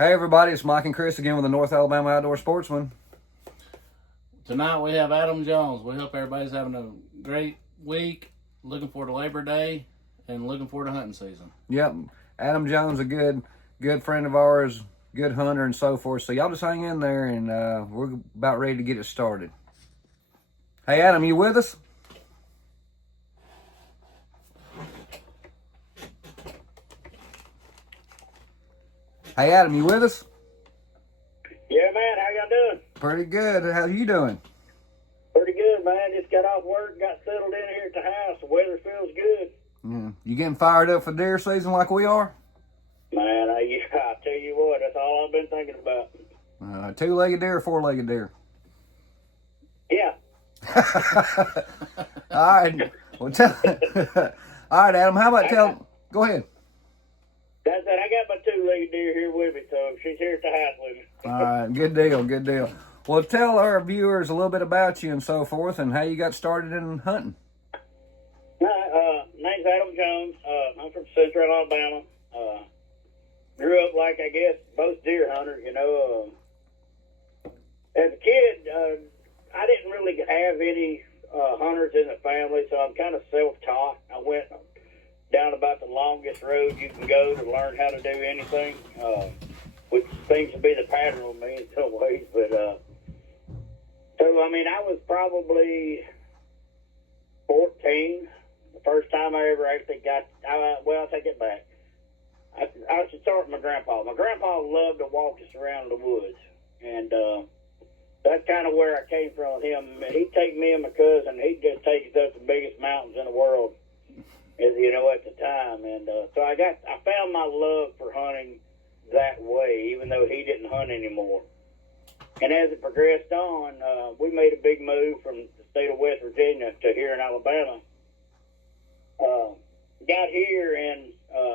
Hey everybody, it's Mike and Chris again with the North Alabama Outdoor Sportsman. Tonight we have Adam Jones. We hope everybody's having a great week, looking forward to Labor Day, and looking forward to hunting season. Yep, Adam Jones, a good friend of ours, good hunter and so forth. So y'all just hang in there and we're about ready to get it started. Hey Adam, you with us? Hey Adam, you with us? Yeah, man. How y'all doing? Pretty good. How you doing? Pretty good, man. Just got off work, got settled in here at the house. The weather feels good. Yeah. You getting fired up for deer season like we are? Man, I tell you what, that's all I've been thinking about. Two-legged deer or four-legged deer? Yeah. All right. Well, all right, Adam. How about Go ahead. That's it. I got my two-legged deer here with me, so she's here at the house with me. All right, good deal. Well, tell our viewers a little bit about you and so forth, and how you got started in hunting. Name's Adam Jones. I'm from Central Alabama. Grew up like, I guess, most deer hunters, you know. As a kid, I didn't really have any hunters in the family, so I'm kind of self-taught. I went down about the longest road you can go to learn how to do anything, which seems to be the pattern with me in some ways. But so I mean, I was probably 14 the first time I ever actually got. Well, I'll take it back. I should start with my grandpa. My grandpa loved to walk us around the woods, and that's kind of where I came from with him. He'd take me and my cousin. He'd just take us up the biggest mountains in the world, as you know, at the time. And so I found my love for hunting that way, even though he didn't hunt anymore. And as it progressed on, we made a big move from the state of West Virginia to here in Alabama. Got here, and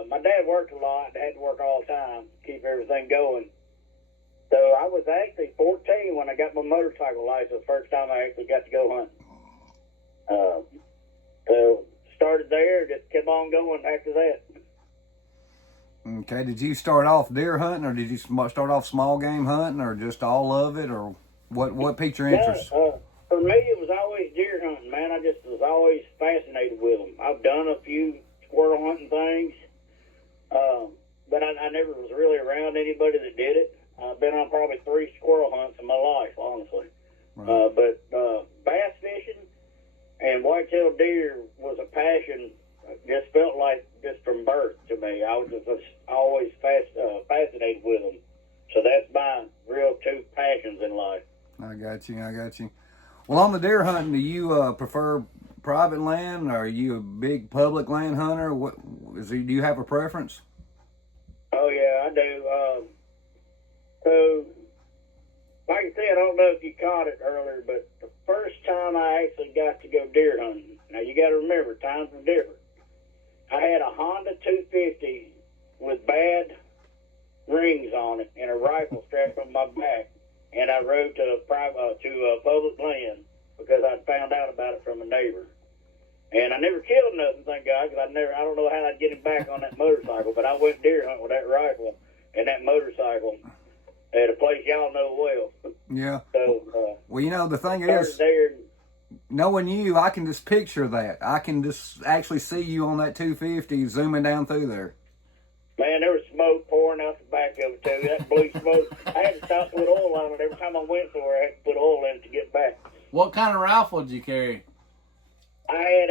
my dad worked a lot. I had to work all the time to keep everything going. So I was actually 14 when I got my motorcycle license, the first time I actually got to go hunt. So started there, just kept on going after that. Okay, did you start off deer hunting, or did you start off small game hunting, or just all of it, or what piqued your interest? For me, it was always deer hunting, man. I just was always fascinated with them. I've done a few squirrel hunting things, but I never was really around anybody that did it. I've been on probably 3 squirrel hunts in my life, honestly. Right. But bass fishing and whitetail deer was a passion. Just felt like just from birth to me. I was just always fascinated with them. So that's my real 2 passions in life. I got you. Well, on the deer hunting, do you prefer private land, or are you a big public land hunter? Do you have a preference? Oh yeah, I do. So, like I said, I don't know if you caught it earlier, but the first time I actually got to go deer hunting. Now you got to remember, times were different. I had a Honda 250 with bad rings on it and a rifle strapped on my back, and I rode to public land because I found out about it from a neighbor. And I never killed nothing, thank God, because I don't know how I'd get him back on that motorcycle, but I went deer hunting with that rifle and that motorcycle at a place y'all know well. Yeah. So, well, you know, the thing is, knowing you, I can just picture that. I can just actually see you on that 250 zooming down through there. Man, there was smoke pouring out the back of it, too. That blue smoke. I had to stop to put oil on it. Every time I went somewhere, I had to put oil in it to get back. What kind of rifle did you carry? I had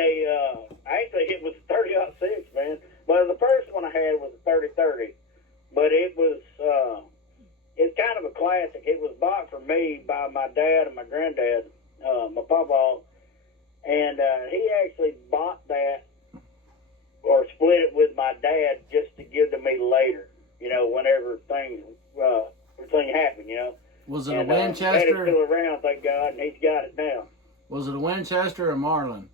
actually it was a 30-06, man. But the first one I had was a 30-30. But it was, it's kind of a classic. It was bought for me by my dad and my granddad, my papa. And he actually bought that or split it with my dad just to give to me later, you know, whenever thing happened, you know. Was it a Daddy's Winchester? still around, thank God, and he's got it now. Was it a Winchester or Marlin?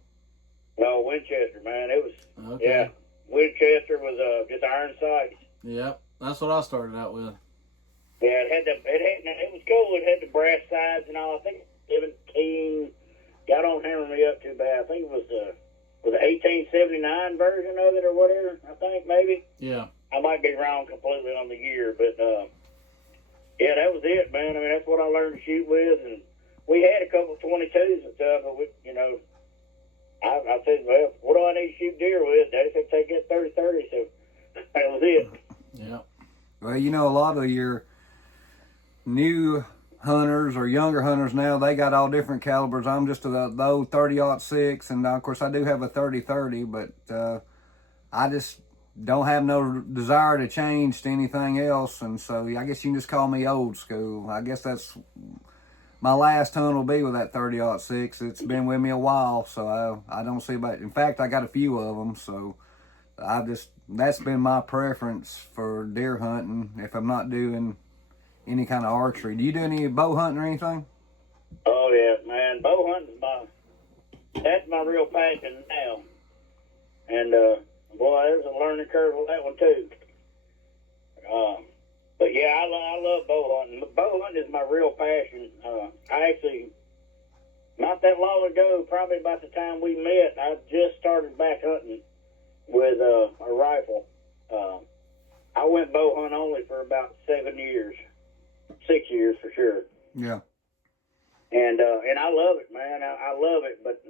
No, Winchester, man. It was, Okay. yeah. Winchester was just iron sights. Yep, that's what I started out with. Yeah, it was cool. It had the brass sides and all. I think 17, God don't hammer me up too bad. I think it was the 1879 version of it or whatever, I think, maybe. Yeah. I might be wrong completely on the year, but Yeah, that was it, man. I mean, that's what I learned to shoot with, and we had a couple of 22s and stuff, but I said, well, what do I need to shoot deer with? Daddy said take that 30-30, so that was it. Yeah. Well, a lot of your new hunters or younger hunters now, they got all different calibers. I'm just the old 30-06, and of course I do have a 30-30, but I just don't have no desire to change to anything else, and so I guess you can just call me old school. I guess that's my last hunt will be with that 30-06. It's been with me a while, so I don't see about. In fact, I got a few of them, so that's been my preference for deer hunting. If I'm not doing any kind of archery, do you do any bow hunting or anything? Oh yeah, man, bow hunting's that's my real passion now, and boy, there's a learning curve with that one too. But yeah, I love bow hunting. Bow hunting is my real passion. I actually, not that long ago, probably about the time we met, I just started back hunting with a rifle. I went bow hunt only for about 7 years, 6 years for sure. Yeah. And I love it, man. I love it. But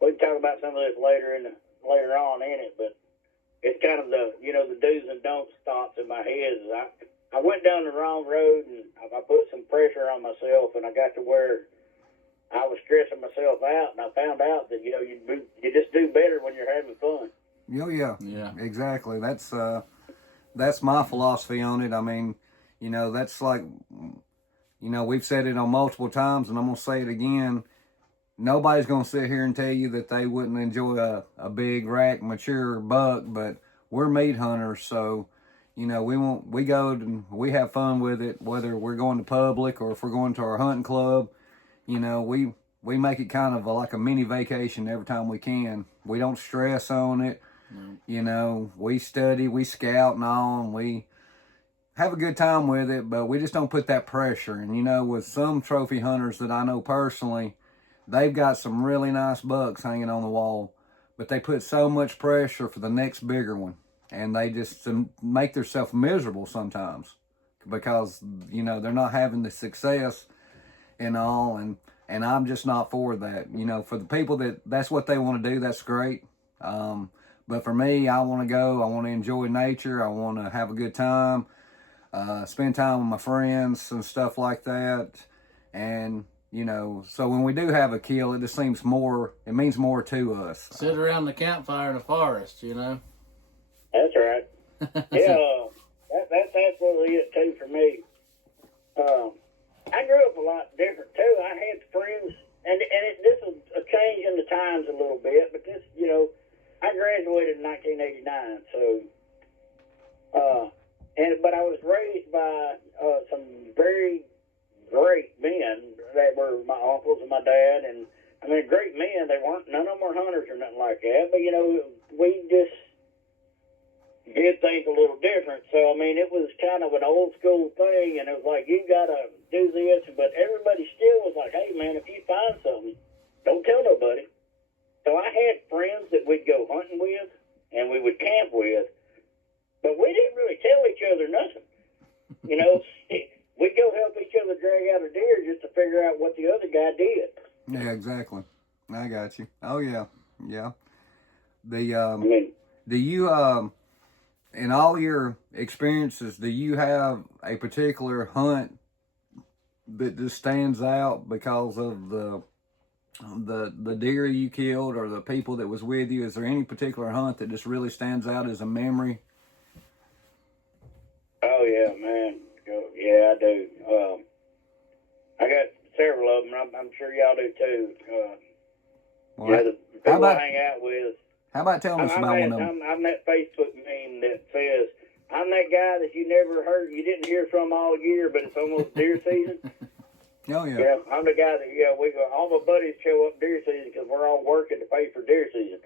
we can talk about some of this later on in it. But it's kind of the do's and don'ts thoughts in my head. I went down the wrong road, and I put some pressure on myself, and I got to where I was stressing myself out, and I found out that you just do better when you're having fun. Oh yeah. Yeah. Exactly. That's my philosophy on it. I mean, that's like, we've said it on multiple times, and I'm gonna say it again. Nobody's going to sit here and tell you that they wouldn't enjoy a big rack mature buck, but we're meat hunters, so we go and we have fun with it, whether we're going to public or if we're going to our hunting club. We make it kind of like a mini vacation every time we can. We don't stress on it. We study, we scout and all, and we have a good time with it, but we just don't put that pressure. And with some trophy hunters that I know personally, they've got some really nice bucks hanging on the wall, but they put so much pressure for the next bigger one, and they just make themselves miserable sometimes because they're not having the success and all, and I'm just not for that. For the people that's what they want to do, that's great. But for me, I want to go. I want to enjoy nature. I want to have a good time, spend time with my friends and stuff like that, and. So when we do have a kill, it just it means more to us. Sit around the campfire in the forest, That's right. Yeah, that's absolutely it too for me. I grew up a lot different too. I had friends, and this is a change in the times a little bit, but this, I graduated in 1989, so, but I was raised by some very great men that were my uncles and my dad, and I mean, great men. None of them were hunters or nothing like that, but we just did things a little different. So I mean, it was kind of an old school thing, and it was like, you gotta do this, but everybody still was like, hey man, if you find something, don't tell nobody. So I had friends that we'd go hunting with and we would camp with, but we didn't really tell each other nothing. We'd go help each other drag out a deer just to figure out what the other guy did. Yeah, exactly. I got you. Oh yeah, yeah. Do you in all your experiences, do you have a particular hunt that just stands out because of the deer you killed or the people that was with you? Is there any particular hunt that just really stands out as a memory? Oh yeah, man. Yeah, I do. I got several of them. I'm sure y'all do too. The people I hang out with. How about telling us about one of them? I'm that Facebook meme that says, I'm that guy that you didn't hear from all year, but it's almost deer season. Oh, yeah. Yeah, I'm the guy that, all my buddies show up deer season because we're all working to pay for deer season.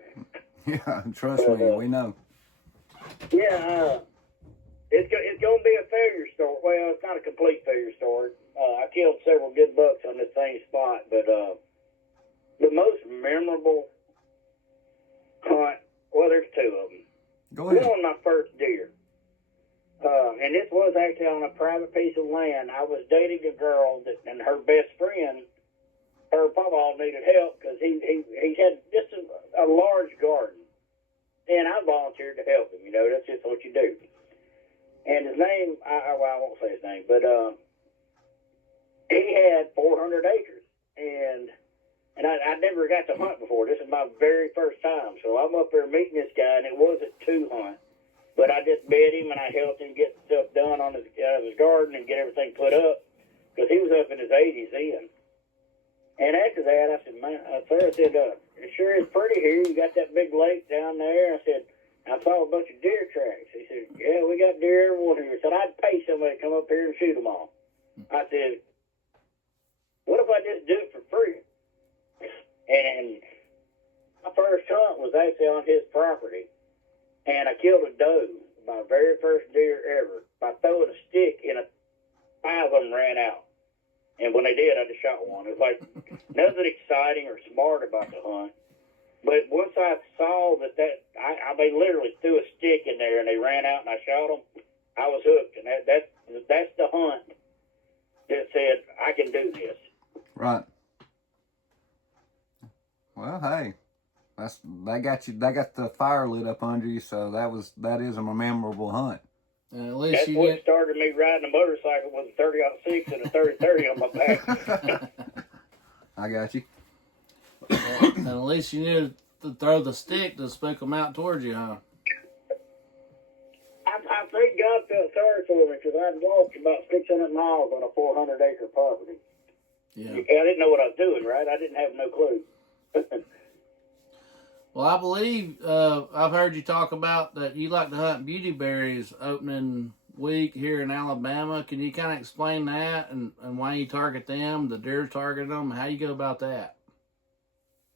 Yeah, trust me, we know. Yeah, it's going to be a failure story. Well, it's not a complete failure story. I killed several good bucks on this same spot, but the most memorable hunt, well, there's two of them. Go ahead. One, my first deer. and this was actually on a private piece of land. I was dating a girl and her best friend, her papa needed help because he had just a large garden, and I volunteered to help him. You know, that's just what you do. And his name, I won't say his name, but he had 400 acres, and I never got to hunt before. This is my very first time, so I'm up there meeting this guy, and it wasn't to hunt. But I just met him, and I helped him get stuff done on his garden and get everything put up, because he was up in his 80s then. And after that, I said, man, it sure is pretty here. You got that big lake down there. I said, I saw a bunch of deer tracks. He said, yeah, we got deer everywhere here. I said, I'd pay somebody to come up here and shoot them all. I said, what if I just do it for free? And my first hunt was actually on his property. And I killed a doe, my very first deer ever, by throwing a stick in a, 5 of them ran out. And when they did, I just shot one. It was like nothing exciting or smart about the hunt. But once I saw I literally threw a stick in there and they ran out and I shot them, I was hooked. And that's the hunt that said, I can do this. Right. Well, hey, they got the fire lit up under you, so that is a memorable hunt. And at least That's you what started me riding a motorcycle with a 30-06 and a 30-30 on my back. I got you. and at least you knew to throw the stick to spook them out towards you, huh? I think God felt sorry for me because I'd walked about 600 miles on a 400-acre property. Yeah. I didn't know what I was doing, right? I didn't have no clue. Well, I believe I've heard you talk about that you like to hunt beauty berries opening week here in Alabama. Can you kind of explain that and why you target them, the deer target them, how you go about that?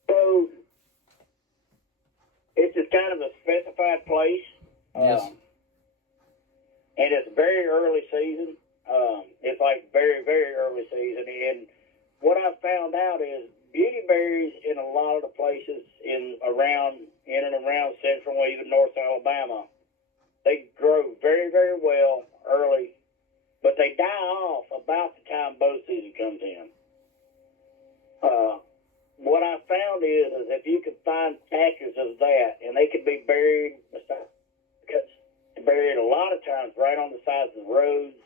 So, it's just kind of a specified place. Yes. And it's very early season. It's like very, very early season. And what I found out is beauty berries in a lot of the places in and around central, even North Alabama, they grow very, very well early, but they die off about the time bow season comes in. What I found is if you could find patches of that, and they could be buried a lot of times right on the sides of the roads,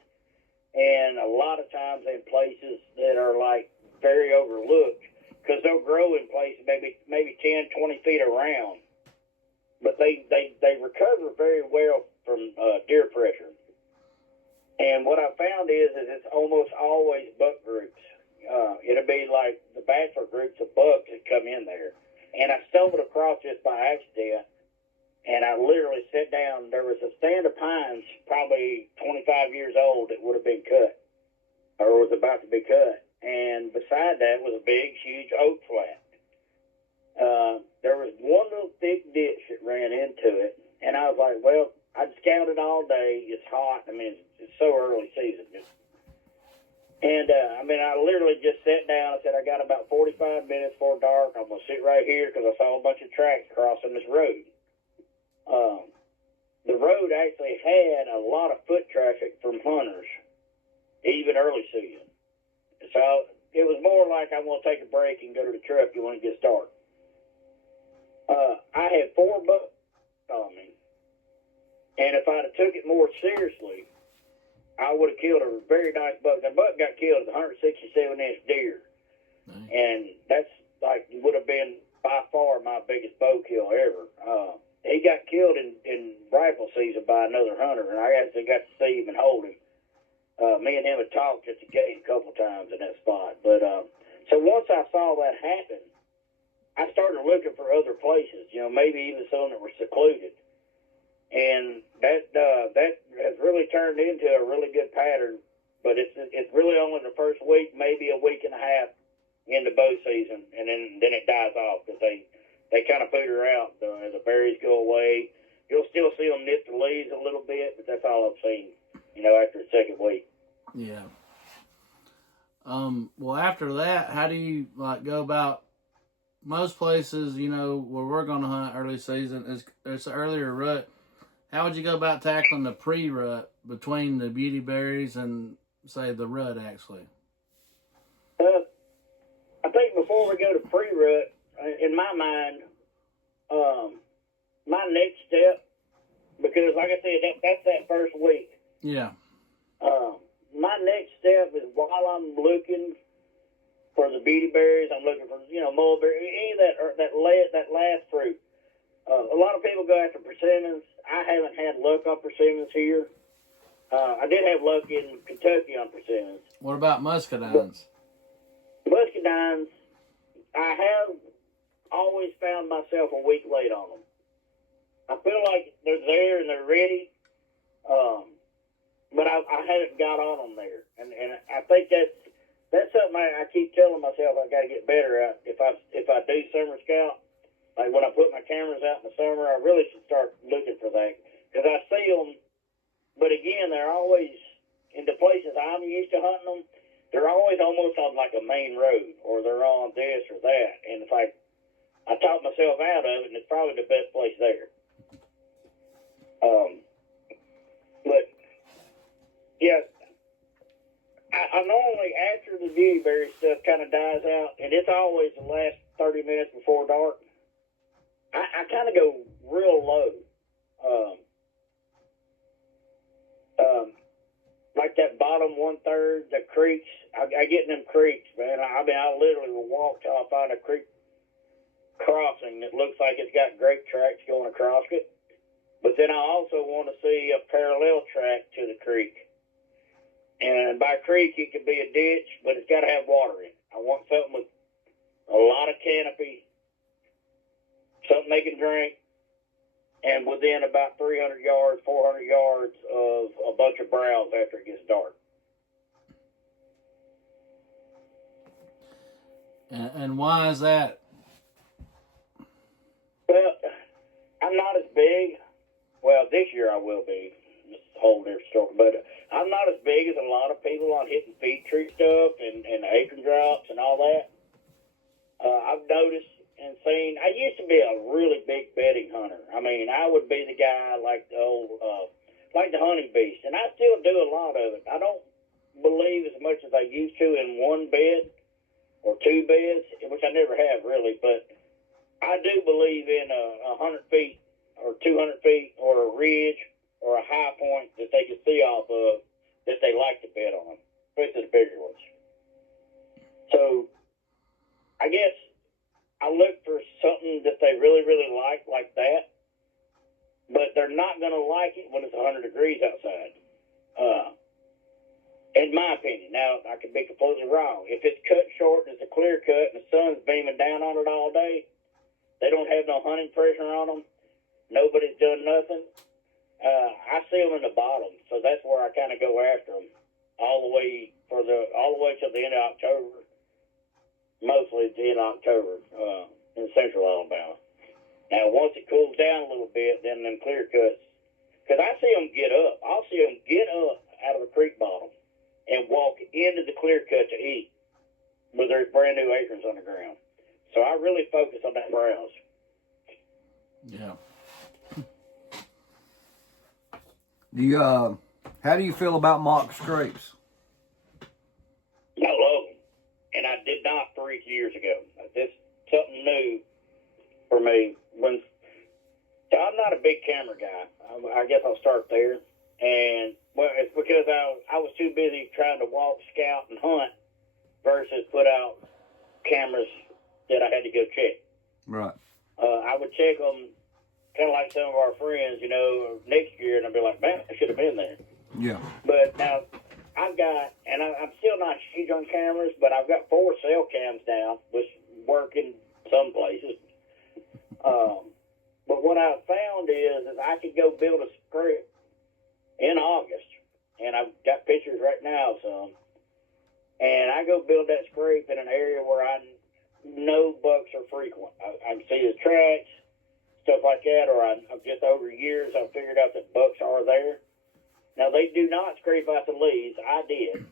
and a lot of times in places that are like very overlooked, because they'll grow in places maybe 10, 20 feet around. But they recover very well from deer pressure. And what I found is it's almost always buck groups. It'll be like the bachelor groups of bucks that come in there. And I stumbled across this by accident, and I literally sat down. There was a stand of pines, probably 25 years old, that would have been cut, or was about to be cut. And beside that was a big, huge oak flat. There was one little thick ditch that ran into it, and I was like, well, I'd scouted all day. It's hot. I mean, it's so early season. And, I literally just sat down. I said, I got about 45 minutes before dark. I'm going to sit right here because I saw a bunch of tracks crossing this road. The road actually had a lot of foot traffic from hunters, even early season. So it was more like I'm going to take a break and go to the truck when it gets dark. I had 4 bucks on me, and if I'd have took it more seriously, I would have killed a very nice buck. The buck got killed as a 167-inch deer, and that's like would have been by far my biggest bow kill ever. He got killed in rifle season by another hunter, and I actually got to see him and hold him. Me and him had talked at the gate a couple times in that spot. But so once I saw that happen, I started looking for other places, maybe even some that were secluded. And that has really turned into a really good pattern. But it's really only the first week, maybe a week and a half into bow season, and then it dies off because they kind of peter out as the berries go away. You'll still see them nip the leaves a little bit, but that's all I've seen, after the second week. Yeah. Well, after that, how do you go about most places, where we're going to hunt early season? It's an earlier rut. How would you go about tackling the pre-rut between the beauty berries and, say, the rut, actually? I think before we go to pre-rut, in my mind, my next step, because like I said, that's that first week. Yeah. My next step is while I'm looking for the beauty berries, I'm looking for mulberry, any of that last fruit. A lot of people go after persimmons. I haven't had luck on persimmons here. I did have luck in Kentucky on persimmons. What about muscadines? Muscadines, I have always found myself a week late on them. I feel like they're there and they're ready, but I haven't got on them there, and I think that's something I keep telling myself I got to get better at. If I do summer scout, like when I put my cameras out in the summer, I really should start looking for that because I see them, but again, they're always in the places I'm used to hunting them. They're always almost on like a main road, or they're on this or that, and it's like I talked myself out of it, and it's probably the best place there. But yeah, I normally after the beautyberry stuff kind of dies out, and it's always the last 30 minutes before dark. I kind of go real low, like that bottom 1/3, the creeks. I get in them creeks, man. I literally will walk till I find a creek crossing that looks like it's got great tracks going across it. But then I also want to see a parallel track to the creek. And by creek, it could be a ditch, but it's got to have water in it. I want something with a lot of canopy, something they can drink, and within about 300 yards, 400 yards of a bunch of browse after it gets dark. And why is that? Well, I'm not as big. Well, this year I will be. It's a whole different story. But I'm not as big as a lot of people on hitting feed tree stuff and acorn drops and all that. I've noticed and seen. I used to be a really big bedding hunter. I mean, I would be the guy like the old, like the hunting beast, and I still do a lot of it. I don't believe as much as I used to in one bed or two beds, which I never have really, but I do believe in 100 feet or 200 feet or a ridge or a high point that they can see off of that they like to bed on, especially the bigger ones. So I guess I look for something that they really, really like that, but they're not going to like it when it's 100 degrees outside, in my opinion. Now, I could be completely wrong. If it's cut short and it's a clear cut and the sun's beaming down on it all day, they don't have no hunting pressure on them, nobody's done nothing, I see them in the bottom, so that's where I kind of go after them all the way to the end of October. Mostly at the end of October in central Alabama. Now, once it cools down a little bit, then them clear cuts, because I see them get up. I'll see them get up out of the creek bottom and walk into the clear cut to eat with their brand new acorns on the ground. So I really focus on that browse. Yeah. How do you feel about mock scrapes? I love them, and I did not 3 years ago. This something new for me. I'm not a big camera guy. I guess I'll start there. And well, it's because I was too busy trying to walk, scout, and hunt versus put out cameras that I had to go check. Right. I would check them kind of like some of our friends, next year, and I'd be like, man, I should have been there. Yeah. But now I've got, and I'm still not huge on cameras, but I've got 4 cell cams now, which work in some places. But what I've found is I could go build a script in August, and I've got pictures right now of some, and I go build that scrape in an area where I know bucks are frequent. I can see the tracks, stuff like that, or I've just over years I've figured out that bucks are there. Now, they do not scrape out the leaves. I did.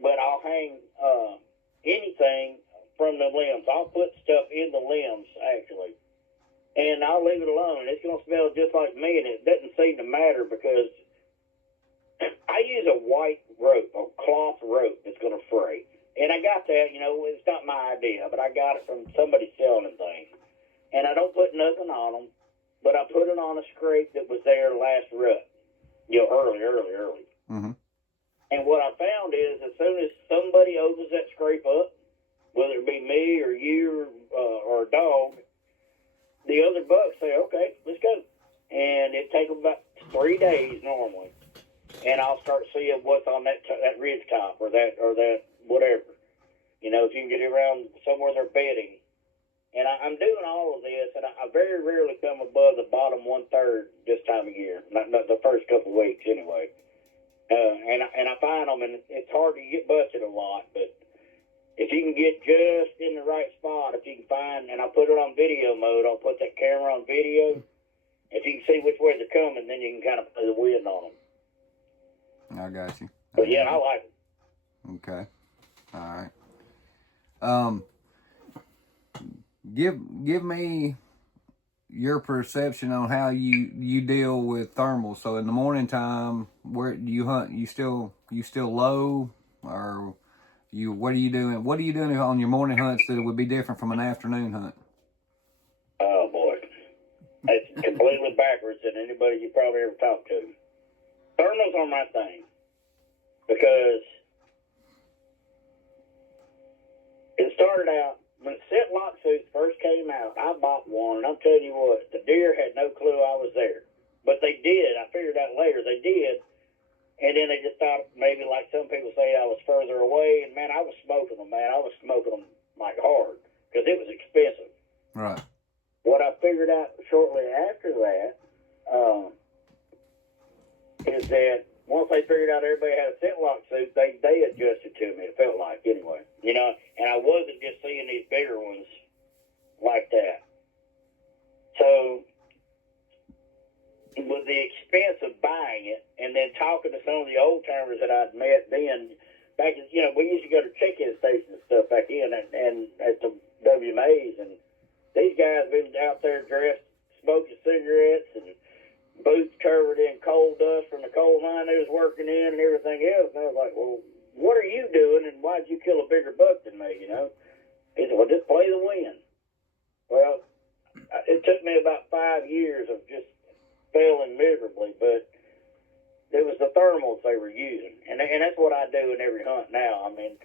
But I'll hang anything from the limbs. I'll put stuff in the limbs, actually. and I'll leave it alone. It's going to smell just like me, and it doesn't seem to matter because I use a white rope, a cloth rope that's going to fray. And I got that, it's not my idea, but I got it from somebody selling them things. And I don't put nothing on them, but I put it on a scrape that was there last rut, early. Mm-hmm. And what I found is as soon as somebody opens that scrape up, whether it be me or you or a dog, the other bucks say, okay, let's go. And it takes about 3 days normally. And I'll start seeing what's on that ridge top or that whatever. If you can get around somewhere they're bedding. And I'm doing all of this, and I very rarely come above the bottom 1/3 this time of year. Not the first couple of weeks anyway. And I find them, and it's hard to get busted a lot, but if you can get just in the right spot, if you can find, and I'll put it on video mode, I'll put that camera on video. If you can see which way they're coming, then you can kind of play the wind on them. I got you. But yeah, I like them. Okay. All right. Give me your perception on how you deal with thermals. So in the morning time, where do you hunt? You still low, or what are you doing? What are you doing on your morning hunts that would be different from an afternoon hunt? Oh boy, it's completely backwards than anybody you probably ever talked to. Thermals are my thing because it started out when scent lock suits first came out. I bought one, and I'm telling you what, the deer had no clue I was there, but they did. I figured out later they did, and then they just thought maybe like some people say I was further away. And man, I was smoking them, man. I was smoking them like hard because it was expensive. Right. What I figured out shortly after that is that once they figured out everybody had a scent lock suit, they adjusted to me, it felt like, anyway. And I wasn't just seeing these bigger ones like that. So, with the expense of buying it, and then talking to some of the old timers that I'd met then, back in, we used to go to check-in stations and stuff back in, and at the WMAs, and these guys been out there dressed, smoking cigarettes, and boots covered in coal dust from the coal mine they was working in and everything else. And I was like, well, what are you doing, and why'd you kill a bigger buck than me, He said, well, just play the wind. Well, it took me about 5 years of just failing miserably, but it was the thermals they were using. And that's what I do in every hunt now. I mean,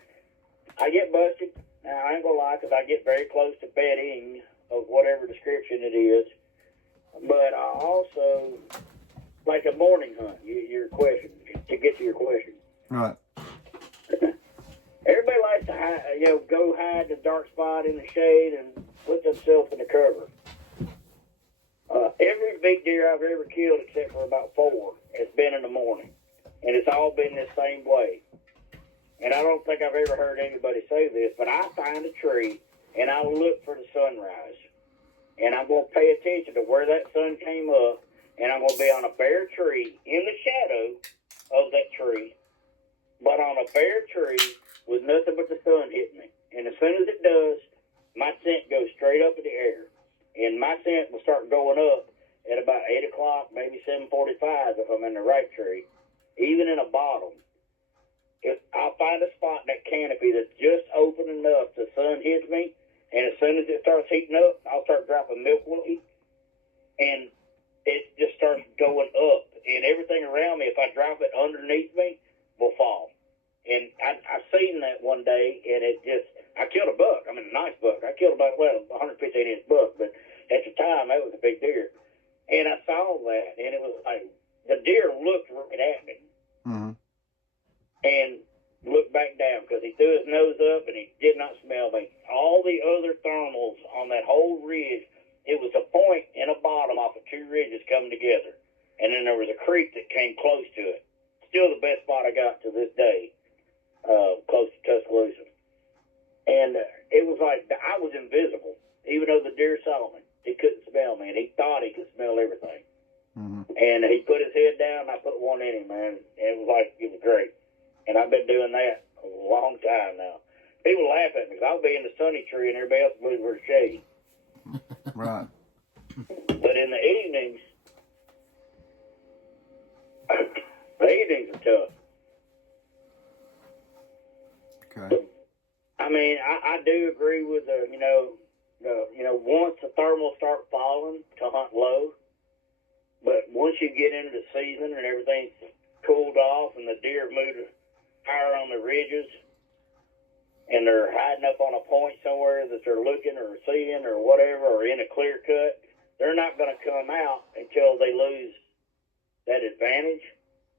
I get busted. Now, I ain't going to lie, because I get very close to bedding of whatever description it is. But I also, like a morning hunt, your question, to get to your question. Right. Everybody likes to go hide in a dark spot in the shade and put themselves in the cover. Every big deer I've ever killed, except for about 4, has been in the morning. And it's all been the same way. And I don't think I've ever heard anybody say this, but I find a tree and I look for the sunrise. And I'm going to pay attention to where that sun came up, and I'm going to be on a bare tree in the shadow of that tree, but on a bare tree with nothing but the sun hitting me. And as soon as it does, my scent goes straight up in the air. And my scent will start going up at about 8 o'clock, maybe 7:45 if I'm in the right tree, even in a bottom. If I'll find a spot in that canopy that's just open enough the sun hits me, and as soon as it starts heating up, I'll start dropping milkweed, and it just starts going up. And everything around me, if I drop it underneath me, will fall. And I seen that one day, and I killed a buck. I mean, a nice buck. I killed about, 115-inch buck, but at the time, that was a big deer. And I saw that, and it was like, the deer looked right at me. Mm-hmm. And looked back down because he threw his nose up and he did not smell me. All the other thermals on that whole ridge, it was a point and a bottom off of 2 ridges coming together. And then there was a creek that came close to it. Still the best spot I got to this day, close to Tuscaloosa. And it was like I was invisible, even though the deer saw me. He couldn't smell me, and he thought he could smell everything. Mm-hmm. And he put his head down, and I put one in him, man. And it was great. And I've been doing that a long time now. People laugh at me because I'll be in the sunny tree and everybody else moves for the shade. Right. But in the evenings, the evenings are tough. Okay. I mean, I do agree with once the thermals start falling to hunt low, but once you get into the season and everything's cooled off and the deer move higher on the ridges and they're hiding up on a point somewhere that they're looking or seeing or whatever, or in a clear cut, they're not going to come out until they lose that advantage,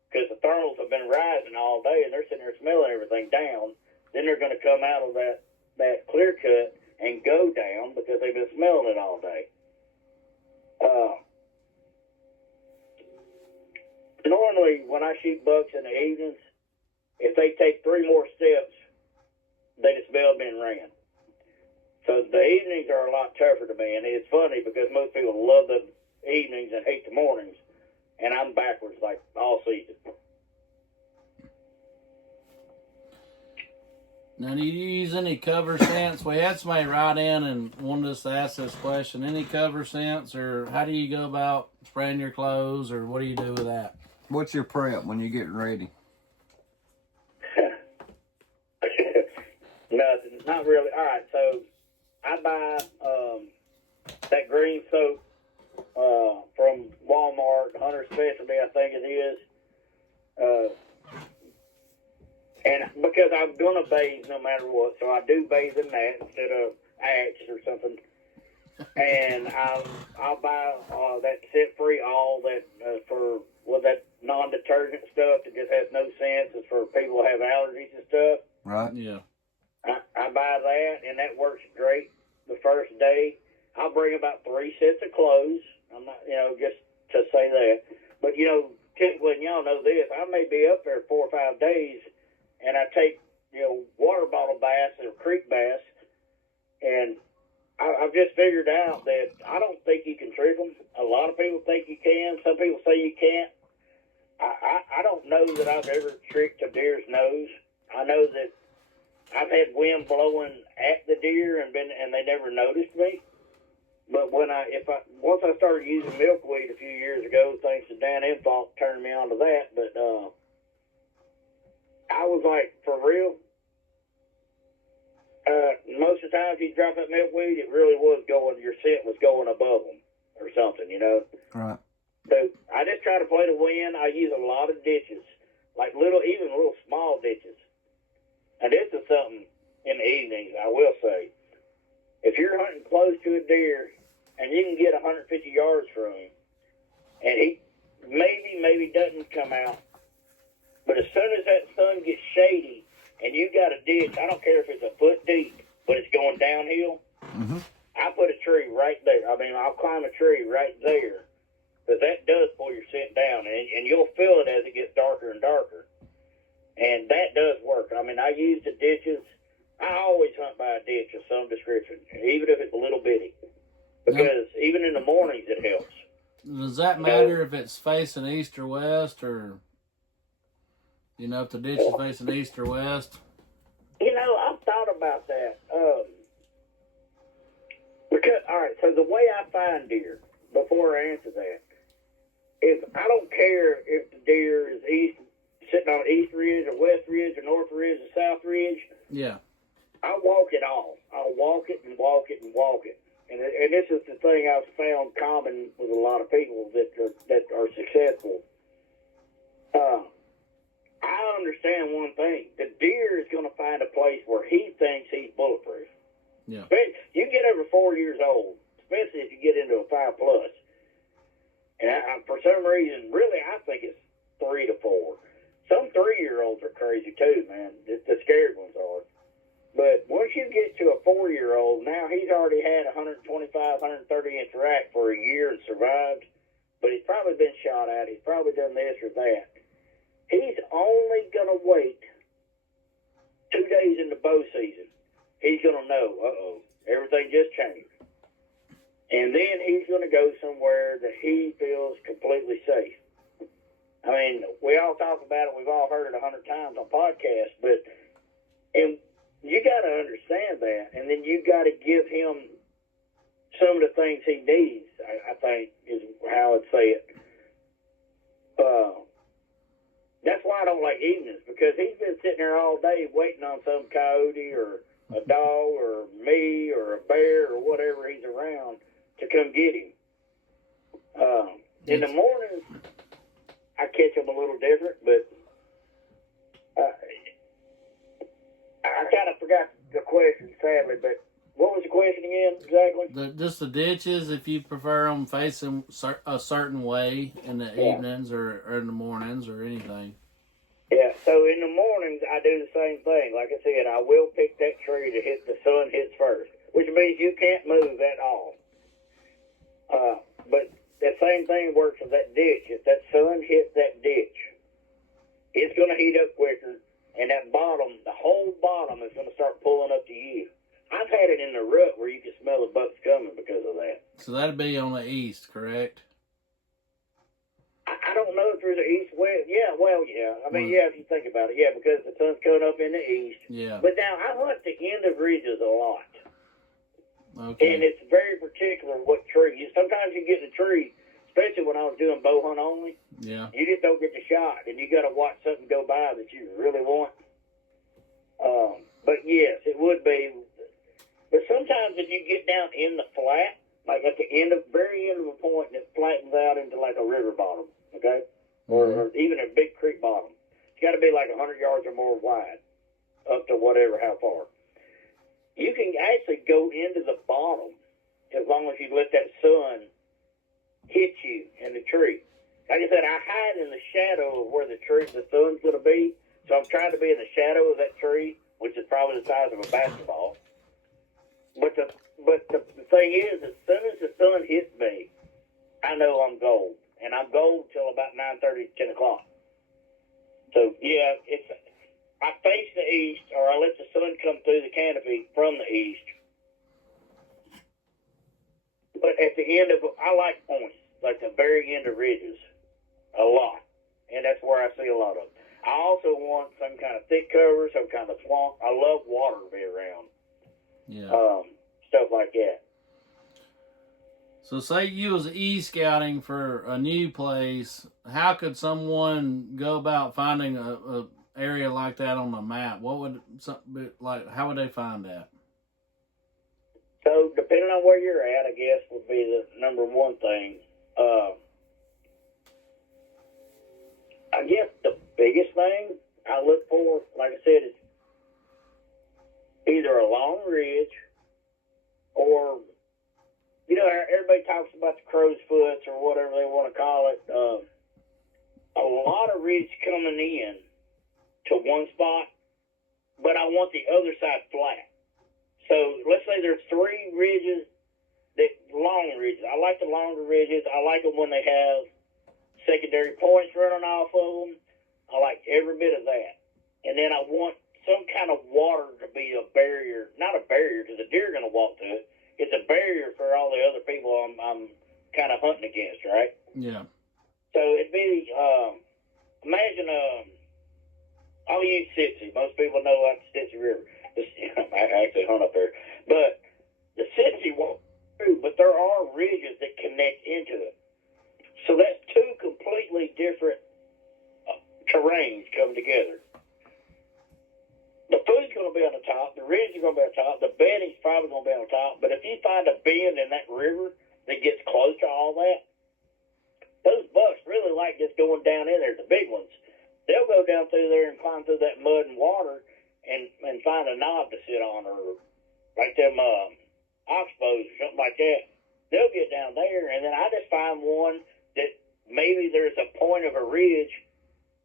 because the thermals have been rising all day and they're sitting there smelling everything down. Then they're going to come out of that clear cut and go down because they've been smelling it all day. Normally, when I shoot bucks in the evenings, if they take 3 more steps, they just smell being ran. So the evenings are a lot tougher to me, and it's funny because most people love the evenings and hate the mornings, and I'm backwards like all season. Now, do you use any cover scents? We had somebody write in and wanted us to ask this question. Any cover scents, or how do you go about spraying your clothes, or what do you do with that? What's your prep when you're getting ready? Nothing, not really. All right, so I buy that green soap from Walmart, Hunter Specialty, I think it is. And because I'm going to bathe no matter what, so I do bathe in that instead of Axe or something. And I'll buy that scent-free all that that non-detergent stuff that just has no sense. It's for people who have allergies and stuff. Right. Yeah. I buy that, and that works great the first day. I'll bring about 3 sets of clothes. I'm not, just to say that. But, typically, and y'all know this, I may be up there 4 or 5 days, and I take, water bottle baths or creek baths, and I've just figured out that I don't think you can trick them. A lot of people think you can. Some people say you can't. I don't know that I've ever tricked a deer's nose. I know that I've had wind blowing at the deer and they never noticed me. But once I started using milkweed a few years ago, thanks to Dan Infalt turned me on to that. But I was like, for real. Most of the time, if you drop that milkweed, it really was your scent was going above them or something, Right. So I just try to play the wind. I use a lot of ditches, like even little small ditches. And this is something in the evenings, I will say. If you're hunting close to a deer and you can get 150 yards from him, and he maybe doesn't come out, but as soon as that sun gets shady and you got a ditch, I don't care if it's a foot deep, but it's going downhill, I put a tree right there. I mean, I'll climb a tree right there, because that does pull your scent down, and you'll feel it as it gets darker and darker. And that does work. I mean, I use the ditches. I always hunt by a ditch of some description, even if it's a little bitty, because even in the mornings it helps. Does that matter if it's facing east or west, or if the ditch is facing east or west? I've thought about that. Because all right, so the way I find deer, before I answer that, is I don't care if the deer is sitting on east ridge or west ridge or north ridge or south ridge. Yeah. I walk it all. I'll walk it and walk it and walk it. And this is the thing I've found common with a lot of people that are successful. I understand one thing. The deer is going to find a place where he thinks he's bulletproof. Yeah. You get over 4 years old, especially if you get into a 5+. And for some reason, really, I think it's 3 to 4. Some 3-year-olds are crazy too, man. The scared ones are. But once you get to a 4-year-old, now he's already had 125, 130-inch rack for a year and survived. But he's probably been shot at. He's probably done this or that. He's only going to wait 2 days into bow season. He's going to know, everything just changed. And then he's going to go somewhere that he feels completely safe. I mean, we all talk about it. We've all heard it 100 times on podcasts, but you got to understand that, and then you got to give him some of the things he needs, I think, is how I'd say it. That's why I don't like evenings, because he's been sitting there all day waiting on some coyote or a dog or me or a bear or whatever he's around to come get him. In the mornings, I catch him a little different, but I kind of forgot the question, sadly, but what was the question again, exactly? Just the ditches, if you prefer them facing a certain way in the evenings or in the mornings or anything. Yeah, so in the mornings, I do the same thing. Like I said, I will pick that tree to hit the sun hits first, which means you can't move at all. But that same thing works with that ditch. If that sun hits that ditch, it's going to heat up quicker, and that bottom, the whole bottom is going to start pulling up to you. I've had it in the rut where you can smell the bucks coming because of that. So that'd be on the east, correct? I don't know if there's an east-west. Yeah, well, yeah. I mean, yeah, if you think about it. Yeah, because the sun's coming up in the east. Yeah. But now, I hunt the end of ridges a lot. Okay. And it's very particular what tree. Sometimes you get in a tree, especially when I was doing bow hunt only, Yeah. you just don't get the shot, and you got to watch something go by that you really want. But yes, it would be. But sometimes if you get down in the flat, like at the very end of a point, and it flattens out into like a river bottom, okay, or even a big creek bottom, it's got to be like 100 yards or more wide, up to whatever, how far. You can actually go into the bottom as long as you let that sun hit you in the tree. Like I said, I hide in the shadow of where the sun's going to be, so I'm trying to be in the shadow of that tree, which is probably the size of a basketball. But the thing is, as soon as the sun hits me, I know I'm gold. And I'm gold till about 9:30, 10 o'clock. So, yeah, I face the east, or I let the sun come through the canopy from the east. But at the end of I like points, like the very end of ridges, a lot. And that's where I see a lot of them. I also want some kind of thick cover, some kind of swamp. I love water to be around. Yeah. Stuff like that. So say you was e-scouting for a new place, how could someone go about finding a area like that on the map? What would how would they find that? So depending on where you're at, I guess would be the number one thing. I guess the biggest thing I look for, like I said, is either a long ridge or, everybody talks about the crow's foots or whatever they want to call it. A lot of ridge coming in to one spot, but I want the other side flat. So let's say there's 3 ridges, long ridges. I like the longer ridges. I like them when they have secondary points running off of them. I like every bit of that. And then I want some kind of water to be a barrier. Not a barrier, because the deer are going to walk through it. It's a barrier for all the other people I'm kind of hunting against, right? Yeah. So it'd be, imagine, I'll use Sitsi. Most people know about the Sitsi River. I actually hunt up there. But the Sitsi won't through, but there are ridges that connect into it. So that's 2 completely different terrains come together. The food's going to be on the top. The ridge is going to be on top. The bedding's probably going to be on top. But if you find a bend in that river that gets close to all that, those bucks really like just going down in there. The big ones, they'll go down through there and climb through that mud and water and find a knob to sit on, or like them oxbows or something like that. They'll get down there, and then I just find one that maybe there's a point of a ridge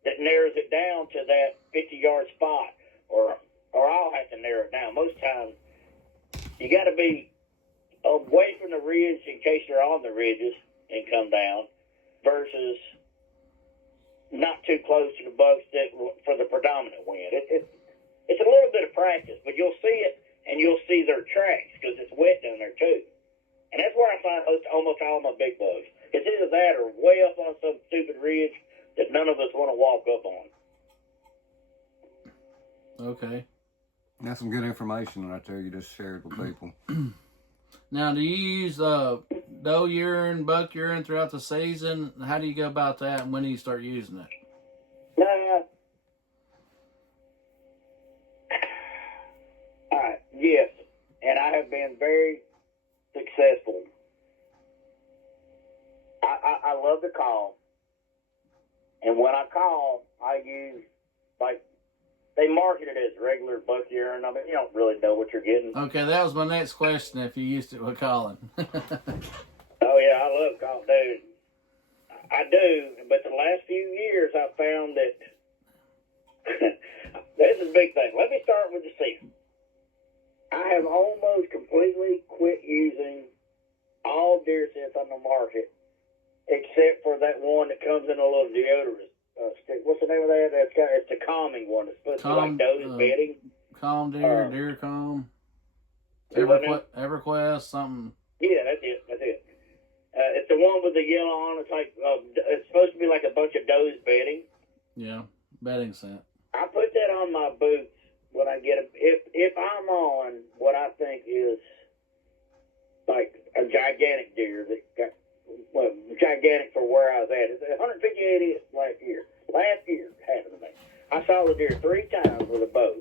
that narrows it down to that 50-yard spot. Or I'll have to narrow it down. Most times, you got to be away from the ridge in case you're on the ridges and come down, versus not too close to the bucks for the predominant wind. It's a little bit of practice, but you'll see it and you'll see their tracks because it's wet down there too. And that's where I find almost all my big bucks. It's either that or way up on some stupid ridge that none of us want to walk up on. Okay. That's some good information right there you just shared with people. Now, do you use doe urine, buck urine throughout the season? How do you go about that, and when do you start using it? Nah. All right. Yes, and I have been very successful. I love to call, and when I call, I use like they market it as regular buck urine. I mean, you don't really know what you're getting. Okay, that was my next question. If you used it with calling. Oh yeah, I love call, dude. I do, but the last few years I found that this is a big thing. Let me start with the season. I have almost completely quit using all deer scents on the market, except for that one that comes in a little deodorant stick. What's the name of that? It's the calming one. It's supposed to be like doe's bedding. Calm deer, deer calm. EverQuest, something. Yeah, that's it. It's the one with the yellow on. It's like it's supposed to be like a bunch of doe's bedding. Yeah, bedding scent. I put that on my boots when I get them. If I'm on what I think is like a gigantic deer that got gigantic for where I was at. It's 158 last year. Last year happened to me. I saw the deer 3 times with a bow,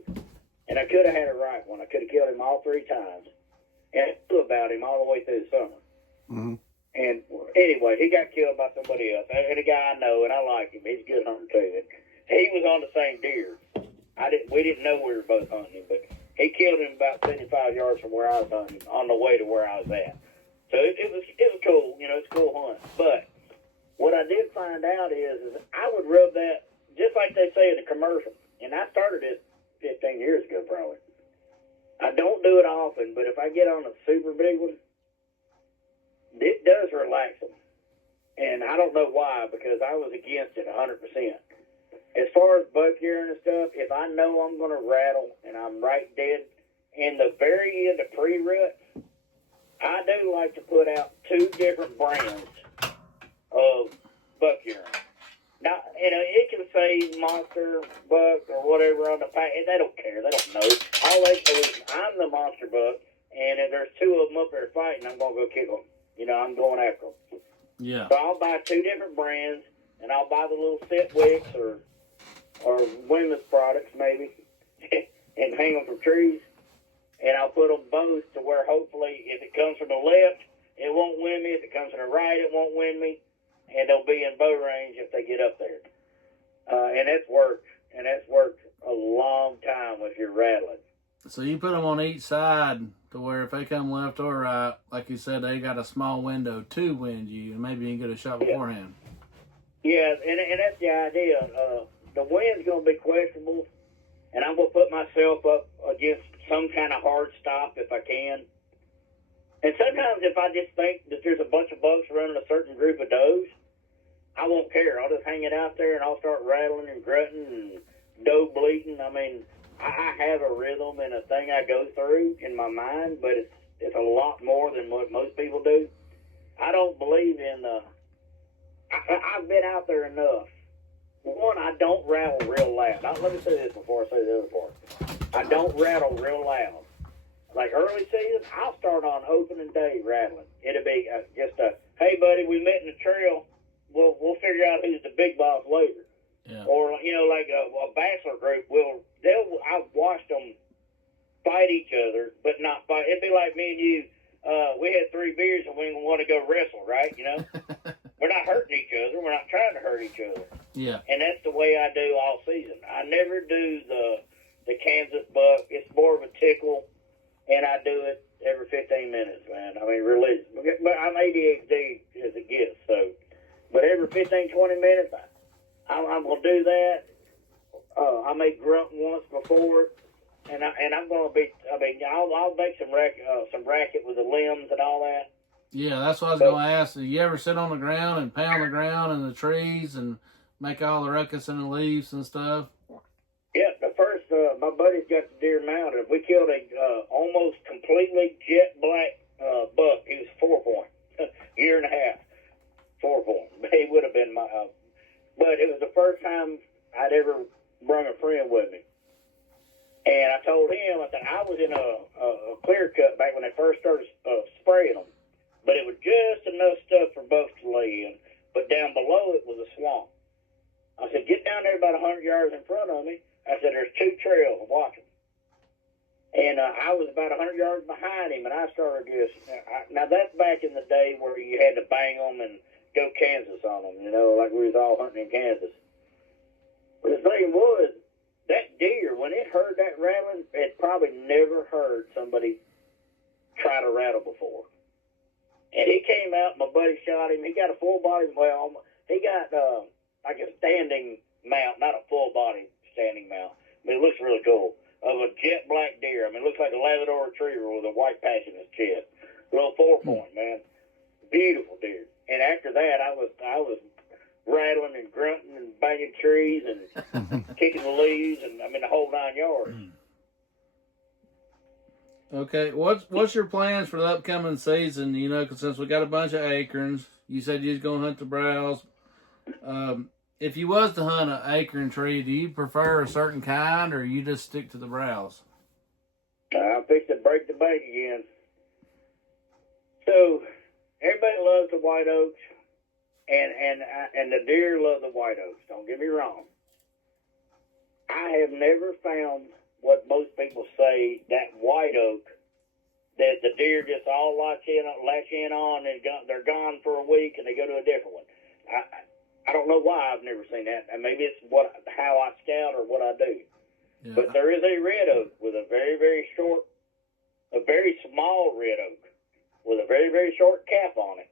and I could have had a right one. I could have killed him all 3 times, and I knew about him all the way through the summer. Mm-hmm. And anyway, he got killed by somebody else, and a guy I know, and I like him. He's a good hunter too. And he was on the same deer. We didn't know we were both hunting, but he killed him about 75 yards from where I was hunting, on the way to where I was at. So it was cool, it's a cool hunt. But what I did find out is I would rub that just like they say in the commercial, and I started it 15 years ago probably. I don't do it often, but if I get on a super big one, it does relax them. And I don't know why, because I was against it 100%. As far as buck urine and stuff, if I know I'm going to rattle and I'm right dead in the very end of pre-rut, I do like to put out 2 different brands of buck urine. Now, it can say Monster Buck or whatever on the pack. They don't care. They don't know. All they know is I'm the Monster Buck, and if there's 2 of them up there fighting, I'm going to go kick them. I'm going after them. Yeah. So I'll buy 2 different brands, and I'll buy the little set wicks or women's products maybe, and hang them from trees. And I'll put them both to where hopefully if it comes from the left, it won't win me. If it comes from the right, it won't win me. And they'll be in bow range if they get up there. And that's worked. And that's worked a long time if you're rattling. So you put them on each side to where if they come left or right, like you said, they got a small window to wind you, and maybe you can get a shot beforehand. Yeah, and that's the idea. The wind's going to be questionable, and I'm going to put myself up against some kind of hard stop if I can. And sometimes if I just think that there's a bunch of bucks running a certain group of does, I won't care. I'll just hang it out there and I'll start rattling and grunting and doe bleating. I mean, I have a rhythm and a thing I go through in my mind, but it's a lot more than what most people do. I don't believe in I've been out there enough. One, I don't rattle real loud. Now, let me say this before I say the other part. I don't rattle real loud. Like early season, I'll start on opening day rattling. It'll be just a, hey buddy, we met in the trail. We'll figure out who's the big boss later. Yeah. Or like a bachelor group I've watched them fight each other, but not fight. It'd be like me and you. We had 3 beers and we want to go wrestle, right? We're not hurting each other. We're not trying to hurt each other. Yeah. And that's the way I do all season. I never do the Kansas buck. It's more of a tickle, and I do it every 15 minutes, man. I mean, religious. But I'm ADHD as it gets, so. But every 15, 20 minutes, I'm going to do that. I may grunt once before, and I'm going to be. I mean, I'll make some racket with the limbs and all that. Yeah, that's what I was going to ask. Do you ever sit on the ground and pound the ground and the trees and make all the ruckus in the leaves and stuff? Yeah, the first, my buddy's got the deer mounted. We killed a almost completely jet black buck. He was 4-point, year and a half, 4-point. He would have been my, but it was the first time I'd ever brought a friend with me. And I told him, I said, I was in a clear cut back when they first started spraying them. But it was just enough stuff for both to lay in. But down below it was a swamp. I said, get down there about 100 yards in front of me. I said, there's 2 trails, watch them. And I was about 100 yards behind him, and I started just... now, that's back in the day where you had to bang them and go Kansas on them, you know, like we was all hunting in Kansas. But the thing was, that deer, when it heard that rattling, it probably never heard somebody try to rattle before. And he came out, my buddy shot him. He got a full body, well, he got like a standing mount, not a full body standing mount, but it looks really cool, of a jet black deer. I mean, it looks like a Labrador retriever with a white patch in his chest. Little 4-point, man. Beautiful deer. And after that, I was rattling and grunting and banging trees and kicking the leaves, and I mean the whole 9 yards. Okay, what's your plans for the upcoming season? You know, 'cause since we got a bunch of acorns, you said you was gonna hunt the browse. If you was to hunt an acorn tree, do you prefer a certain kind, or you just stick to the browse? I'm fixing to break the bank again. So everybody loves the white oaks, and the deer love the white oaks. Don't get me wrong. I have never found what most people say, that white oak, that the deer just all latch in on, and they're gone for a week and they go to a different one. I don't know why I've never seen that, and maybe it's how I scout or what I do. Yeah. But there is a red oak with a very, very short, a very small red oak with a very, very short cap on it.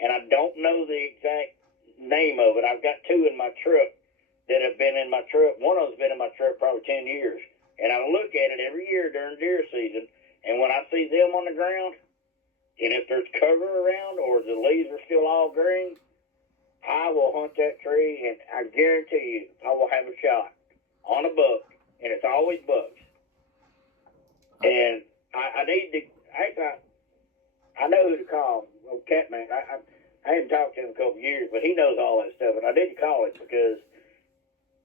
And I don't know the exact name of it. I've got 2 in my truck that have been in my truck. One of them's been in my truck probably 10 years. And I look at it every year during deer season, and when I see them on the ground, and if there's cover around or the leaves are still all green, I will hunt that tree, and I guarantee you I will have a shot on a buck, and it's always bucks. And I need to, I know who to call, old Catman. I haven't talked to him in a couple of years, but he knows all that stuff, and I need to call him because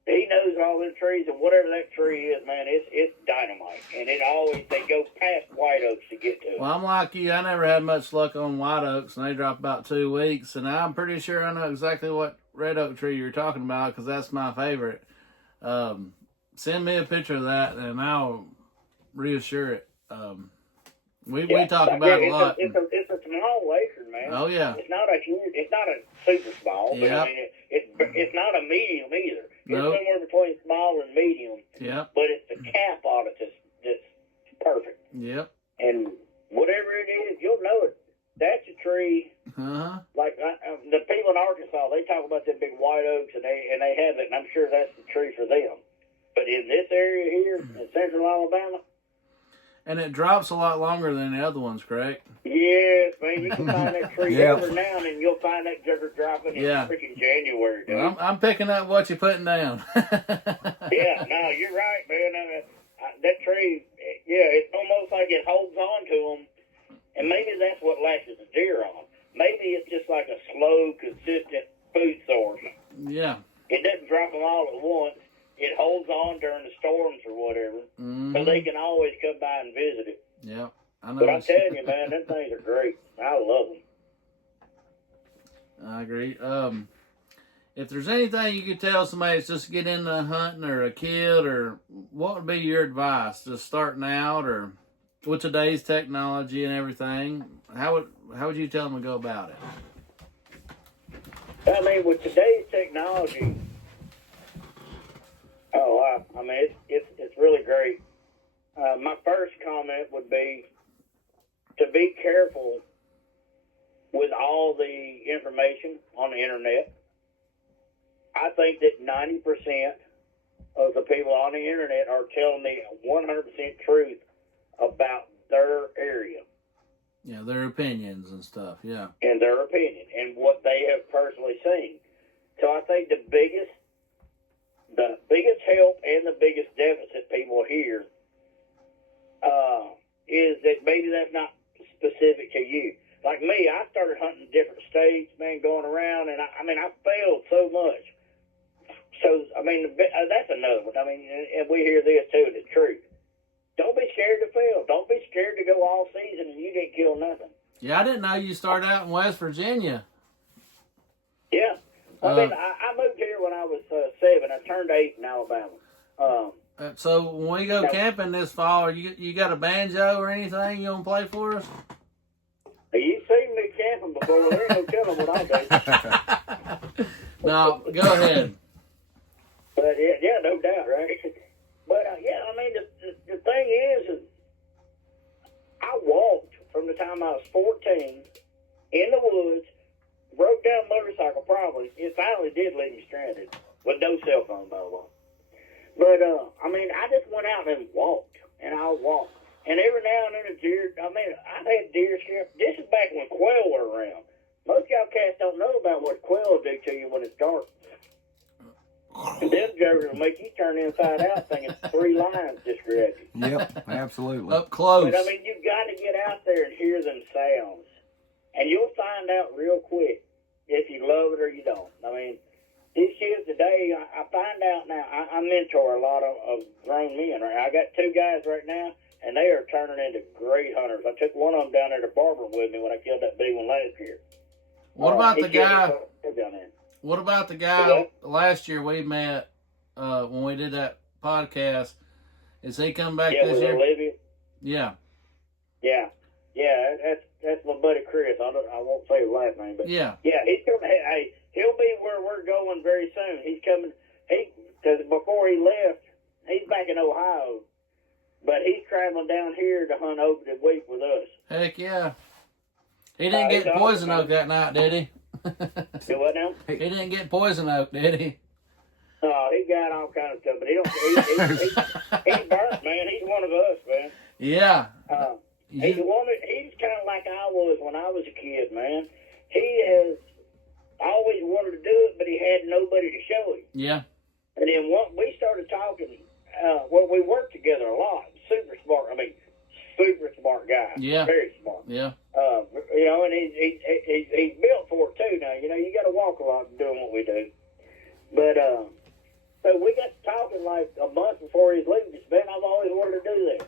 he knows all them trees, and whatever that tree is, man, it's dynamite. And they go past white oaks to get to it. Well, I'm like you. I never had much luck on white oaks, and they drop about 2 weeks. And I'm pretty sure I know exactly what red oak tree you're talking about because that's my favorite. Send me a picture of that, and I'll reassure it. We talk about it a lot. It's a small acre, man. Oh yeah. It's not a huge. It's not a super small, but Yep. I mean, it's not a medium either. It's Nope. somewhere between small and medium. Yep. But it's the cap on it that's perfect. Yep. And whatever it is, you'll know it. That's a tree. Uh-huh. Like the people in Arkansas, they talk about the big white oaks, and they have it, and I'm sure that's the tree for them. But in this area here, in central Alabama, And it drops a lot longer than the other ones, correct? yes, man, you can find that tree Yeah. every now and then. You'll find that jugger dropping in Yeah. freaking January, dude. Well, I'm picking up what you're putting down. Yeah, no, you're right, man. That tree, yeah, it's almost like it holds on to them, and maybe that's what latches the deer on. Maybe it's just like a slow, consistent food source. Yeah. It doesn't drop them all at once. It holds on during the storms or whatever, so they can always come by and visit it. Yeah. I know. But I'm telling you, man, them things are great. I love them. I agree. If there's anything you could tell somebody that's just getting into hunting or a kid, or what would be your advice? Just starting out, or with today's technology and everything, how would you tell them to go about it? I mean, with today's technology, I mean, it's really great. My first comment would be to be careful with all the information on the internet. I think that 90% of the people on the internet are telling the 100% truth about their area. Yeah, their opinions and stuff. Yeah. In their opinion and what they have personally seen. So I think the biggest help and the biggest deficit people hear is that maybe that's not specific to you. Like me, I started hunting different states, man, going around, and I failed so much. So, I mean, that's another one. I mean, and we hear this too, the truth. don't be scared to fail. Don't be scared to go all season and you didn't kill nothing. Yeah, I didn't know you started out in West Virginia. Yeah. I mean, I moved here when I was 7. I turned 8 in Alabama. So when we go camping this fall, you got a banjo or anything you want to play for us? You've seen me camping before. There ain't no telling what I'll do. No, go ahead. But yeah, no doubt, right? But yeah, I mean, the thing is I walked from the time I was 14 in the woods, broke down motorcycle probably. It finally did leave me stranded with no cell phone, by the way. But I mean, I just went out and walked, and I walked. And every now and then a deer, I mean, I've had deer scare. This is back when quail were around. Most y'all cats don't know about what quail will do to you when it's dark. And them jokers will make you turn inside out thinking 3 lions just grabbed you. Yep, absolutely. Up close. But I mean, you've got to get out there and hear them sounds. And you'll find out real quick if you love it or you don't. I mean, these kids today, I find out now, I mentor a lot of grown men. Right? I got 2 guys right now, and they are turning into great hunters. I took one of them down there to Barber with me when I killed that big one last year. What about He the killed guy? a down there. What about the guy last year we met when we did that podcast? Is he come back Yeah, this with year? Olivia. Yeah. Yeah. That's my buddy Chris. I won't say his last name, but Yeah. yeah, he's coming. Hey, he'll be where we're going very soon. He's coming. Because before he left, he's back in Ohio, but he's traveling down here to hunt over the week with us. Heck yeah. He didn't get he's poison awesome, oak that night, did he? Do what now? He didn't get poison oak, did he? He got all kinds of stuff, but he don't. He's burnt, man. He's one of us, man. Yeah. He's kind of like I was when I was a kid, man. He has always wanted to do it, but he had nobody to show him. Yeah. And then we started talking, we worked together a lot. Super smart guy. Yeah. Very smart. Yeah. You know, and he's built for it too now. You know, you got to walk a lot doing what we do. But, so we got to talking like a month before he's leaving. He said, "Ben, I've always wanted to do that."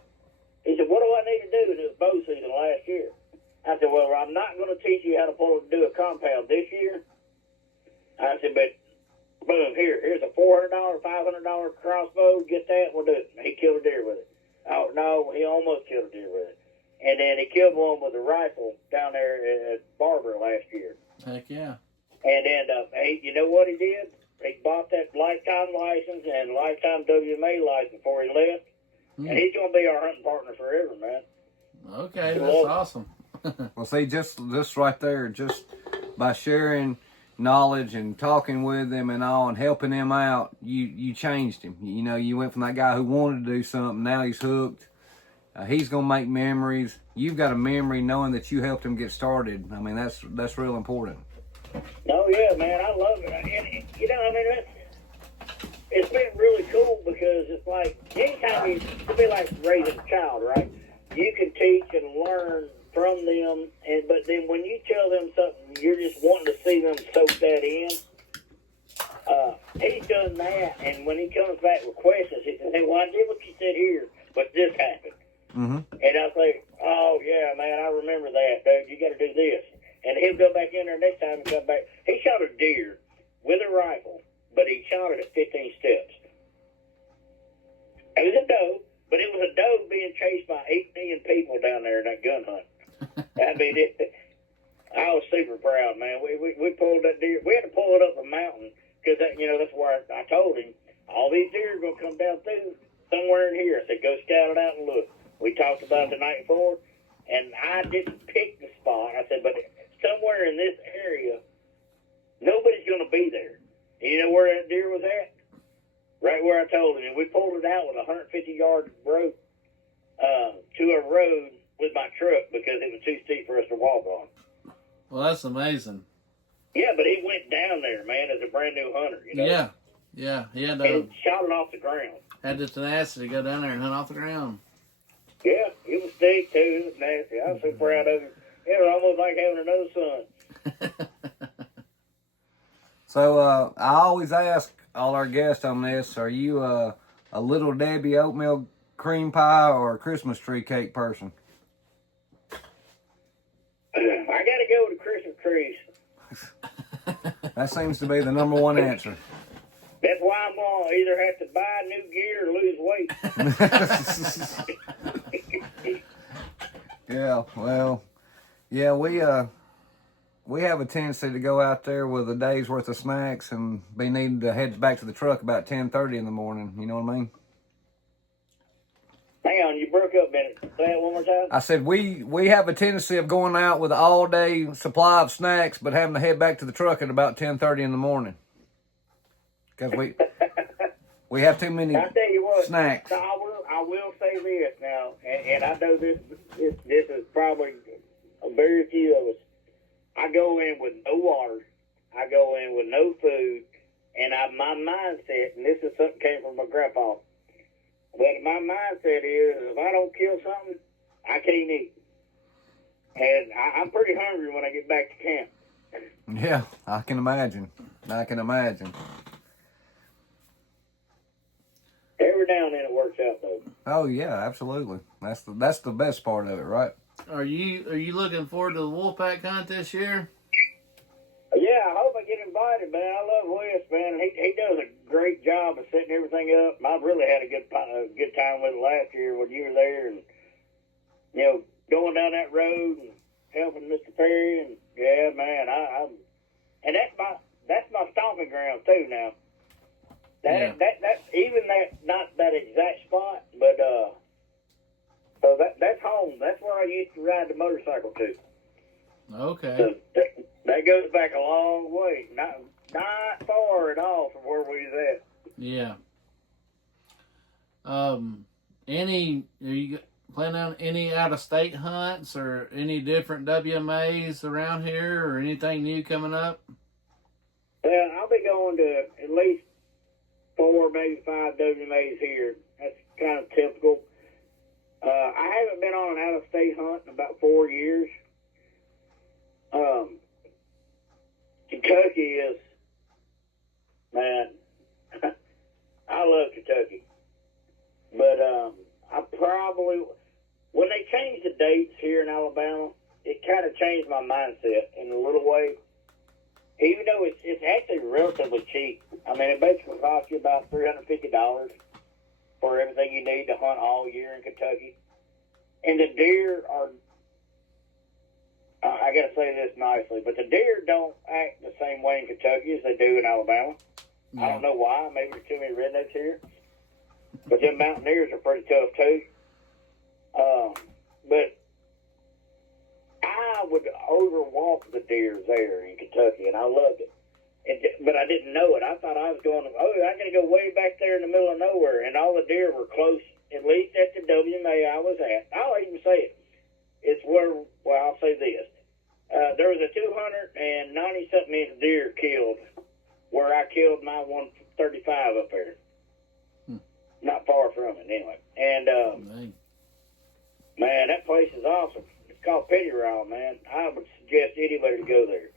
He said, "What do I need to do?" And it was bow season last year. I said, "Well, I'm not going to teach you how to do a compound this year." I said, "But boom, here's a $400, $500 crossbow. Get that, we'll do it." And he killed a deer with it. Oh no, he almost killed a deer with it. And then he killed one with a rifle down there at Barber last year. Heck yeah. And then, you know what he did? He bought that lifetime license and lifetime WMA license before he left. And he's going to be our hunting partner forever, man. Okay, that's awesome. Well, see, just right there, just by sharing knowledge and talking with them and all and helping them out, you changed him. You know, you went from that guy who wanted to do something, now he's hooked. He's going to make memories. You've got a memory knowing that you helped him get started. I mean, that's real important. Oh, yeah, man, I love it. And, you know, I mean, it's been really cool because it's like, anytime it's be like raising a child, right? You can teach and learn from them, but then when you tell them something, you're just wanting to see them soak that in. He's done that, and when he comes back with questions, he says, "Hey, well, I did what you said here, but this happened." Mm-hmm. And I say, "Oh, yeah, man, I remember that, dude. You got to do this." And he'll go back in there next time and come back. He shot a deer with a rifle, but he shot it at 15 steps. It was a doe, but it was a doe being chased by 8 million people down there in that gun hunt. I mean, I was super proud, man. We pulled that deer. We had to pull it up a mountain because, that's where I told him, all these deer are going to come down through somewhere in here. I said, "Go scout it out and look." We talked about it the night before, and I didn't pick the spot. I said, "But somewhere in this area, nobody's going to be there." And you know where that deer was at? Right where I told him. And we pulled it out with a 150-yard rope to a road with my truck because it was too steep for us to walk on. Well, that's amazing. Yeah, but he went down there, man, as a brand new hunter. You know? Yeah. He had And shot it off the ground. had the tenacity to go down there and hunt off the ground. Yeah, it was steep too. It was nasty. I was so proud of him. It was almost like having another son. So I always ask all our guests on this: are you a Little Debbie oatmeal cream pie or a Christmas tree cake person? I got to go with the Christmas trees. That seems to be the number one answer. That's why I'm going to either have to buy new gear or lose weight. Yeah, well, yeah, we have a tendency to go out there with a day's worth of snacks and be needing to head back to the truck about 10:30 in the morning. You know what I mean? Hang on, you broke up a minute. Say it one more time. I said we have a tendency of going out with an all day supply of snacks, but having to head back to the truck at about 10:30 in the morning because we have too many I tell you what, snacks. So I will say this now, and I know this is probably a very few of us. I go in with no water. I go in with no food, and my mindset, and this is something came from my grandpa. But my mindset is, if I don't kill something, I can't eat. And I'm pretty hungry when I get back to camp. Yeah, I can imagine. Every now and then it works out, though. Oh yeah, absolutely. That's the best part of it, right? Are you looking forward to the Wolfpack hunt this year? Yeah, I hope I get invited, man. I love Wes, man. He does a great job of setting everything up. I really had a good time with it last year when you were there, and going down that road and helping Mr. Perry, and yeah, man, and that's my stomping ground too now. That's not that exact spot, but so that's home. That's where I used to ride the motorcycle to. Okay. So that goes back a long way. Not far at all from where we was at. Yeah. Are you planning on any out of state hunts or any different WMAs around here or anything new coming up? Well, I'll be going to at least 4, maybe 5 WMAs here. That's kind of typical. I haven't been on an out of state hunt in about 4 years. Kentucky is, man, I love Kentucky. But I probably, when they changed the dates here in Alabama, it kind of changed my mindset in a little way. Even though it's actually relatively cheap. I mean, it basically costs you about $350 for everything you need to hunt all year in Kentucky. And the deer are, I got to say this nicely, but the deer don't act the same way in Kentucky as they do in Alabama. Yeah. I don't know why. Maybe there's too many rednecks here. But them mountaineers are pretty tough, too. But I would overwalk the deer there in Kentucky, and I loved it. But I didn't know it. I thought I was going, I got to go way back there in the middle of nowhere, and all the deer were close, at least at the WMA I was at. I'll even say it. It's where, well, I'll say this. There was a 290-something inch deer killed where I killed my 135 up there. Not far from it, anyway. And, man, that place is awesome. It's called Petty Raw, man. I would suggest anybody to go there.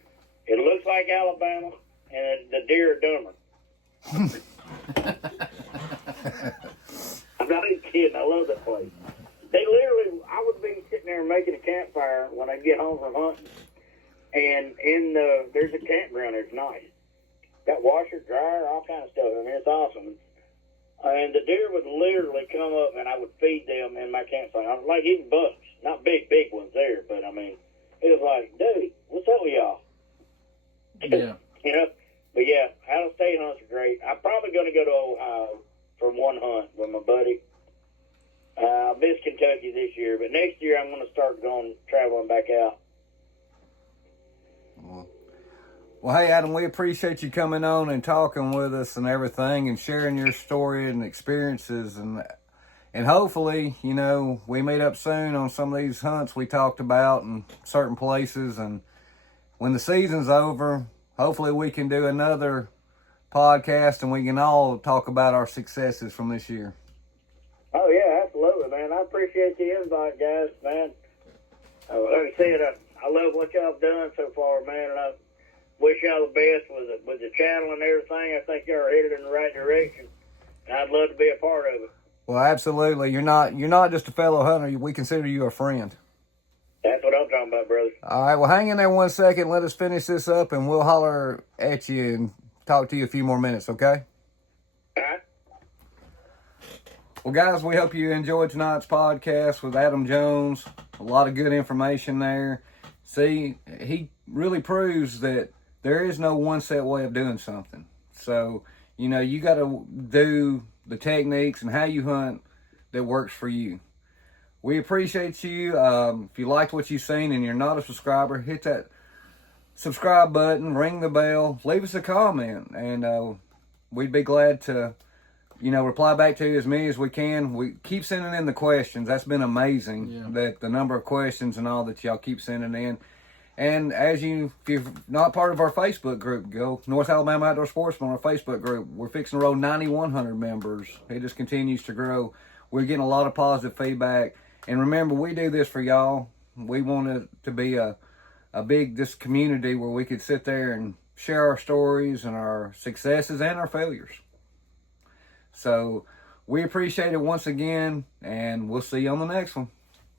It looks like Alabama, and the deer are dumber. I'm not even kidding. I love that place. They literally, I would be sitting there making a campfire when I get home from hunting, and there's a campground there. It's nice. Got washer, dryer, all kind of stuff. I mean, it's awesome. And the deer would literally come up, and I would feed them in my campfire. Like even bucks, not big ones there, but I mean, it was like, dude, what's up with y'all? Yeah. But yeah, out of state hunts are great. I'm probably going to go to Ohio for one hunt with my buddy. I missed Kentucky this year, but next year I'm going to start traveling back out. Well, hey, Adam, we appreciate you coming on and talking with us and everything and sharing your story and experiences. And hopefully, we meet up soon on some of these hunts we talked about in certain places. And when the season's over, hopefully we can do another podcast and we can all talk about our successes from this year. Oh, yeah, absolutely, man. I appreciate the invite, guys, man. Like I said, I love what y'all have done so far, man, and I wish y'all the best with the channel and everything. I think y'all are headed in the right direction, and I'd love to be a part of it. Well, absolutely. You're not just a fellow hunter. We consider you a friend. That's what I'm talking about, brother. All right. Well, hang in there 1 second. Let us finish this up, and we'll holler at you and talk to you a few more minutes. Okay? All right. Well, guys, we hope you enjoyed tonight's podcast with Adam Jones. A lot of good information there. See, he really proves that there is no one set way of doing something. So, you got to do the techniques and how you hunt that works for you. We appreciate you. If you liked what you've seen and you're not a subscriber, hit that subscribe button, ring the bell, leave us a comment, and we'd be glad to reply back to you as many as we can. We keep sending in the questions. That's been amazing, that the number of questions and all that y'all keep sending in. And if you're not part of our Facebook group, go North Alabama Outdoor Sportsman, our Facebook group. We're fixing to roll 9,100 members. It just continues to grow. We're getting a lot of positive feedback. And remember, we do this for y'all. We want it to be a big community where we could sit there and share our stories and our successes and our failures. So we appreciate it once again, and we'll see you on the next one.